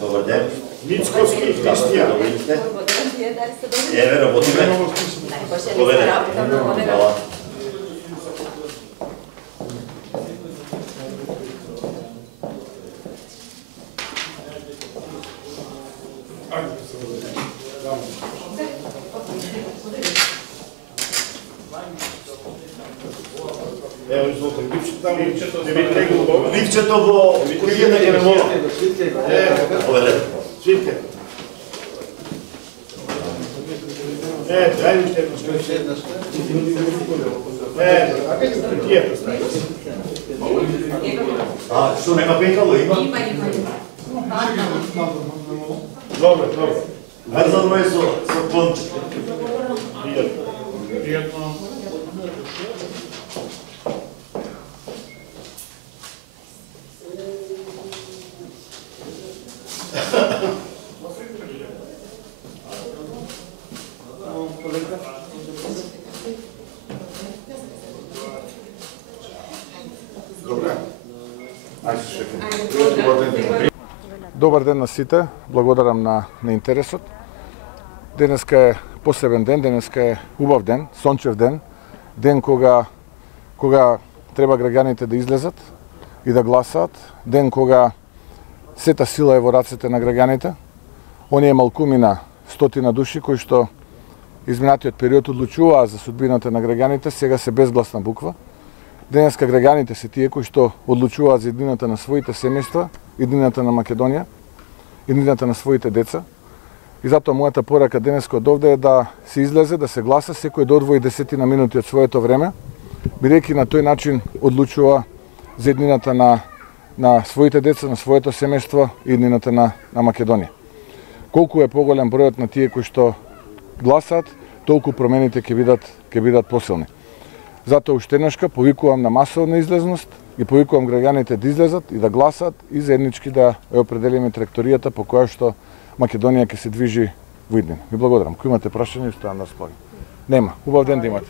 Добар ден. Мицковски и Христија. Еве, работиме. Хвала. Ево, изволте, Ливчето во кујата ќе ме мола. Овде. Свитке. Дај уште едно што. Кутијата стави. Што нема пекало, има? Добре, добре. Врзано е со понче. Пријатно. Добар ден на сите, благодарам на интересот. Денеска е посебен ден, денеска е убав ден, сончев ден, ден кога треба граѓаните да излезат и да гласаат, ден кога сета сила е во рацете на граѓаните. Оние малкумина, стотина души кои што изминатиот период одлучуваа за судбината на граѓаните, сега се безгласна буква. Денеска граѓаните се тие кои што одлучуваат за иднината на своите семејства, иднината на Македонија, иднината на своите деца. И затоа мојата порака денеска од овде е да се излезе, да се гласа, секој да одвои 10 минути од своето време, бидејќи на тој начин одлучува за иднината на своите деца, на своето семејство и иднината на Македонија. Колку е поголем бројот на тие кои што гласаат, толку промените ќе бидат посилни. Затоа уште еднашка повикувам на масовна излезност и повикувам граѓаните да излезат и да гласат и заеднички да ја определиме траекторијата по која што Македонија ќе се движи во иднина. Ви благодарам. Кој имате прашање, оставам на располагање. Нема. Убав ден да имате.